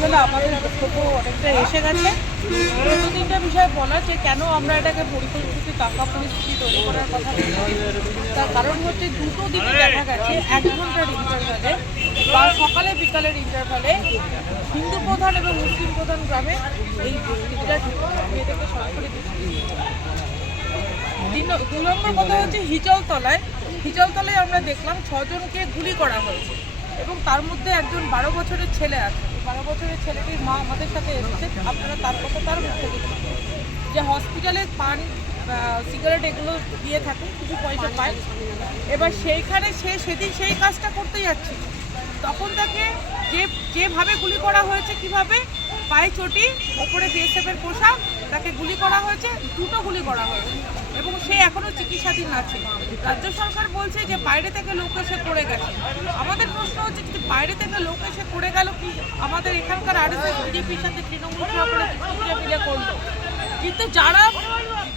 লেভেলে আমাদের অনেকটা এসে গেছে। প্রথম তিনটা বিষয় বলা যে কেন আমরা এটাকে পরিপরিস্থিতি কাকা পরিস্থিতি তৈরি করার কথা তার কারণ হচ্ছে দুটো দিকে দেখা গেছে। এক ঘণ্টার ইন্টারভ্যালে বা সকালে বিকালের ইন্টারভ্যালে হিন্দু প্রধান এবং মুসলিম প্রধান গ্রামে এই দুষ্কৃতীরা মেয়েদেরকে সরাসরি দু নম্বর কথা হচ্ছে হিজলতলায় হিজলতলায় আমরা দেখলাম ছজনকে গুলি করা হয়েছে এবং তার মধ্যে একজন বারো বছরের ছেলে আছে। বারো বছরের ছেলেটির মা আমাদের সাথে এসেছে। আপনারা তার কথা তার মুখ থেকে যে হসপিটালে পান সিগারেট এগুলো দিয়ে থাকে, কিছু পয়সা পায়। এবার সেইখানে সে সেদিন সেই কাজটা করতে যাচ্ছে। তখন তাকে যে, যেভাবে গুলি করা হয়েছে, কীভাবে পায়ে চটি, ওপরে বিএসএফের পোশাক, তাকে গুলি করা হয়েছে, দুটো গুলি করা হয়েছে। এবং সে এখনও চিকিৎসাধীন আছে। রাজ্য সরকার বলছে যে বাইরে থেকে লোক এসে করে গেছে। আমাদের প্রশ্ন হচ্ছে যদি বাইরে থেকে লোক এসে করে গেল কি আমাদের এখানকার আর বিজেপির সাথে তৃণমূল মিলে করল? কিন্তু যারা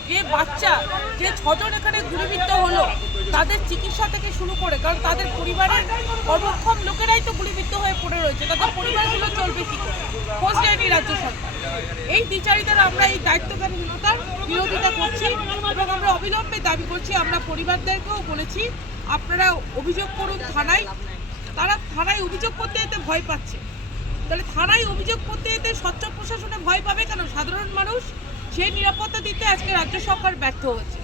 যে বাচ্চা, যে ছজন এখানে গুলিবিদ্ধ হলো, তাদের চিকিৎসা থেকে শুরু করে, কারণ তাদের পরিবারের কর্মক্ষম লোকেরাই তো গুলিবিদ্ধ হয়ে পড়ে রয়েছে, তাদের পরিবারগুলো চলবে কি? খোঁজ রাজ্য সরকার। এই দ্বিচারিতার আমরা এই দায়িত্বজ্ঞানহীনতার বিরোধিতা করছি এবং আমরা অবিলম্বে দাবি করছি, আমরা পরিবারদেরকেও বলেছি, আপনারা অভিযোগ করুন থানায়। তারা থানায় অভিযোগ করতে যেতে ভয় পাচ্ছে। তাহলে থানায় অভিযোগ করতে যেতে স্বচ্ছ প্রশাসনে ভয় পাবে কেন? সাধারণ মানুষ সেই নিরাপত্তা দিতে আজকে রাজ্য সরকার ব্যর্থ হচ্ছে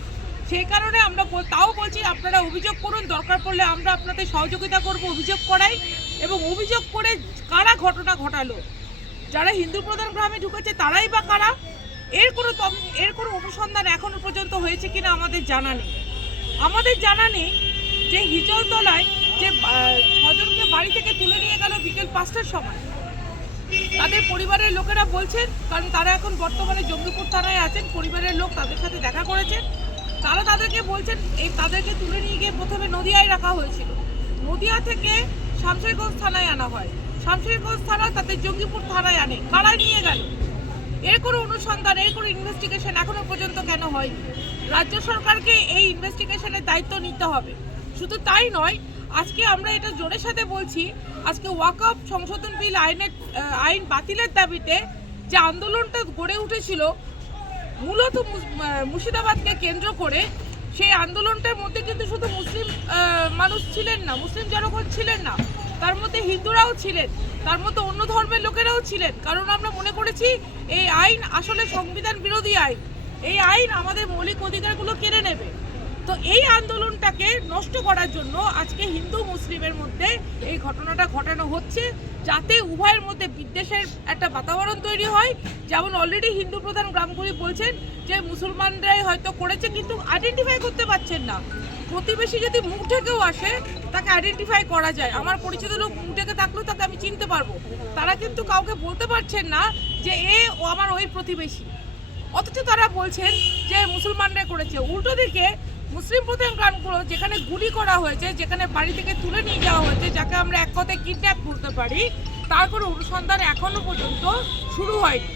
সেই কারণে আমরা তাও বলছি আপনারা অভিযোগ করুন, দরকার পড়লে আমরা আপনাদের সহযোগিতা করব, অভিযোগ করাই এবং অভিযোগ করে কারা ঘটনা ঘটালো। যারা হিন্দু প্রধান গ্রামে ঢুকেছে তারাই বা কারা? এর কোনো এর কোনো অনুসন্ধান এখনও পর্যন্ত হয়েছে কিনা আমাদের জানা নেই। আমাদের জানা নেই যে হিজলতলায় যে ছজনকে বাড়ি থেকে তুলে নিয়ে গেল বিকেল পাঁচটার সময়। তাদের পরিবারের লোকেরা বলছেন, কারণ তারা এখন বর্তমানে জঙ্গিপুর থানায় আছেন, পরিবারের লোক তাদের সাথে দেখা করেছেন তারা তাদেরকে বলছেন, এই তাদেরকে তুলে নিয়ে গিয়ে প্রথমে নদিয়ায় রাখা হয়েছিল। নদিয়া থেকে শামশেরগঞ্জ থানায় আনা হয়। শামশেরগঞ্জ থানা তাদের জঙ্গিপুর থানায় আনে। কারা নিয়ে গেল? এর কোনো অনুসন্ধান, এর কোনো ইনভেস্টিগেশন এখনও পর্যন্ত কেন হয়নি? রাজ্য সরকারকে এই ইনভেস্টিগেশনের দায়িত্ব নিতে হবে। শুধু তাই নয় আজকে আমরা এটা জোরের সাথে বলছি, আজকে ওয়াকআপ সংশোধন বিল আইনের আইন বাতিলের দাবিতে যে আন্দোলনটা গড়ে উঠেছিল, মূলত মুর্শিদাবাদকে কেন্দ্র করে, সেই আন্দোলনটার মধ্যে কিন্তু শুধু মুসলিম মানুষ ছিলেন না, মুসলিম জনগণ ছিলেন না। তার মধ্যে হিন্দুরাও ছিলেন, তার মধ্যে অন্য ধর্মের লোকেরাও ছিলেন। কারণ আমরা মনে করেছি, এই আইন আসলে সংবিধান বিরোধী আইন। এই আইন আমাদের মৌলিক অধিকারগুলো কেড়ে নেবে। তো এই আন্দোলনটাকে নষ্ট করার জন্য আজকে হিন্দু মুসলিমের মধ্যে এই ঘটনাটা ঘটানো হচ্ছে, যাতে উভয়ের মধ্যে বিদ্বেষের একটা বাতাবরণ তৈরি হয়। যেমন অলরেডি হিন্দু প্রধান গ্রামগুলি বলছেন যে মুসলমানরাই হয়তো করেছে, কিন্তু আইডেন্টিফাই করতে পারছেন না। প্রতিবেশী যদি মুখ থেকেও আসে, তাকে আইডেন্টিফাই করা যায়। আমার পরিচিত লোক মুখ থেকে থাকলেও তাকে আমি চিনতে পারব। তারা কিন্তু কাউকে বলতে পারছেন না যে এ ও আমার ওই প্রতিবেশী। অথচ তারা বলছেন যে মুসলমানরা করেছে। উল্টো দিকে মুসলিম প্রধান গ্রামগুলো যেখানে গুলি করা হয়েছে, যেখানে বাড়ি থেকে তুলে নিয়ে যাওয়া হয়েছে, যাকে আমরা এক কথায় কিডন্যাপ বলতে পারি, তার কোনো অনুসন্ধান এখনও পর্যন্ত শুরু হয়নি।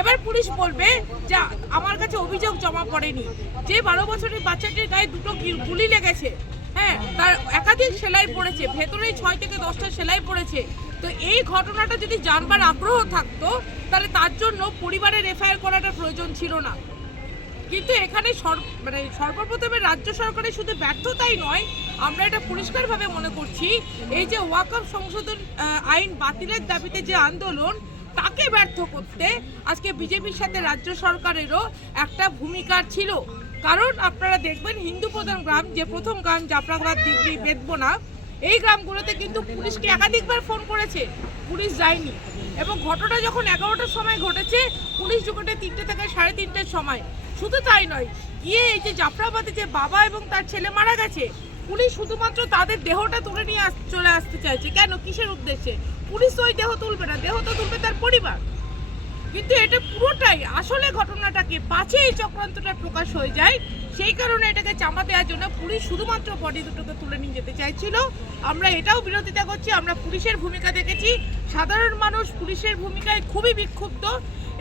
এবার পুলিশ বলবে যে আমার কাছে অভিযোগ জমা পড়েনি। যে বারো বছরের বাচ্চাটির গায়ে দুটো গুলি লেগেছে হ্যাঁ তার একাধিক সেলাই পড়েছে, ভেতরেই ছয় থেকে দশটা সেলাই পড়েছে। তো এই ঘটনাটা যদি জানবার আগ্রহ থাকতো, তাহলে তার জন্য পরিবারের এফআইআর করাটা প্রয়োজন ছিল না। কিন্তু এখানে মানে সর্বপ্রথমে রাজ্য সরকারের শুধু ব্যর্থতাই নয়, আমরা এটা পরিষ্কারভাবে মনে করছি। এই যে ওয়াকআপ সংশোধন আইন বাতিলের দাবিতে যে আন্দোলন, তাকে ব্যর্থ করতে আজকে বিজেপির সাথে রাজ্য সরকারেরও একটা ভূমিকা ছিল। কারণ আপনারা দেখবেন হিন্দু প্রধান গ্রাম, যে প্রথম গ্রাম জাফরাবাদ, দিল্লি বেদবোনা এই গ্রামগুলোতে কিন্তু পুলিশকে একাধিকবার ফোন করেছে। পুলিশ যায়নি। এবং ঘটনা যখন এগারোটার সময় ঘটেছে, পুলিশ ঢুকোটে তিনটে থেকে সাড়ে তিনটের সময়। শুধু তাই নয়, গিয়ে এই যে জাফরাবাদে যে বাবা এবং তার ছেলে মারা গেছে পুলিশ শুধুমাত্র তাদের দেহটা তুলে নিয়ে চলে আসতে চাইছে। কেন? কিসের উদ্দেশ্যে? পুলিশ ওই দেহ তুলবে না, দেহ তো তুলবে তার পরিবার। কিন্তু এটা পুরোটাই আসলে ঘটনাটাকে পাছে এই চক্রান্তটা প্রকাশ হয়ে যায়। সেই কারণে এটাকে চাপা দেওয়ার জন্য পুলিশ শুধুমাত্র বডি দুটোকে তুলে নিয়ে যেতে চাইছিল। আমরা এটাও বিরোধিতা করছি, আমরা পুলিশের ভূমিকা দেখেছি। সাধারণ মানুষ পুলিশের ভূমিকায় খুবই বিক্ষুব্ধ।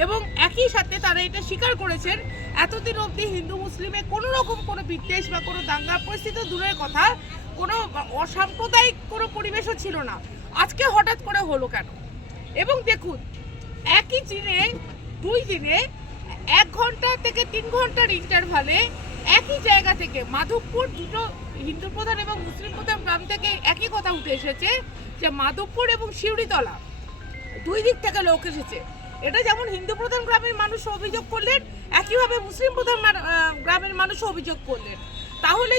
এবং একই সাথে তারা এটা স্বীকার করেছেন, এতদিন অবধি হিন্দু মুসলিমে কোনো রকম কোনো বিদ্বেষ বা কোনো দাঙ্গা পরিস্থিতি দূরের কথা, কোনো অসাম্প্রদায়িক কোনো পরিবেশও ছিল না। আজকে হঠাৎ করে হলো কেন? এবং দেখুন, একই দিনে, দুই দিনে, এক ঘণ্টা থেকে তিন ঘণ্টার ইন্টারভালে একই জায়গা থেকে মাধবপুর দুটো হিন্দু প্রধান এবং মুসলিম প্রধান গ্রাম থেকে একই কথা উঠে এসেছে যে মাধবপুর এবং শিউরিতলা দুই দিক থেকে লোক এসেছে। এটা যেমন হিন্দু প্রধান গ্রামের মানুষ অভিযোগ করলেন, একইভাবে মুসলিম প্রধান গ্রামের মানুষ অভিযোগ করলেন। তাহলে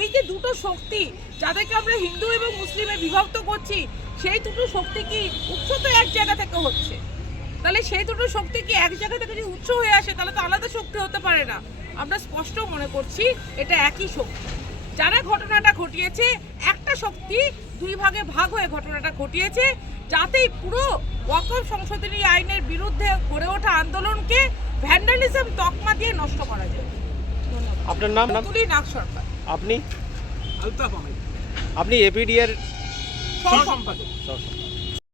এই যে দুটো শক্তি যাদেরকে আমরা হিন্দু এবং মুসলিমে বিভক্ত করছি, সেই দুটো শক্তি কি উৎস তো এক জায়গা থেকে হচ্ছে? তাহলে সেই দুটো শক্তি কি এক জায়গা থেকে যদি উৎস হয়ে আসে, তাহলে তো আলাদা শক্তি হতে পারে না। আমরা স্পষ্ট মনে করছি এটা একই শক্তি। যারা ঘটনাটা ঘটিয়েছে, একটা শক্তি দুই ভাগে ভাগ হয়ে ঘটনাটা ঘটিয়েছে যাতেই পুরো ওয়াকফ সংশোধনী আইনের বিরুদ্ধে গড়ে ওঠা আন্দোলনকে ভ্যান্ডালিজম তকমা দিয়ে নষ্ট করা যায়। আপনার নাম? তুলি নাগ সরকার। আপনি? আলতাফ আহমেদ। আপনি এপিডিএর সহ সম্পাদক সহ-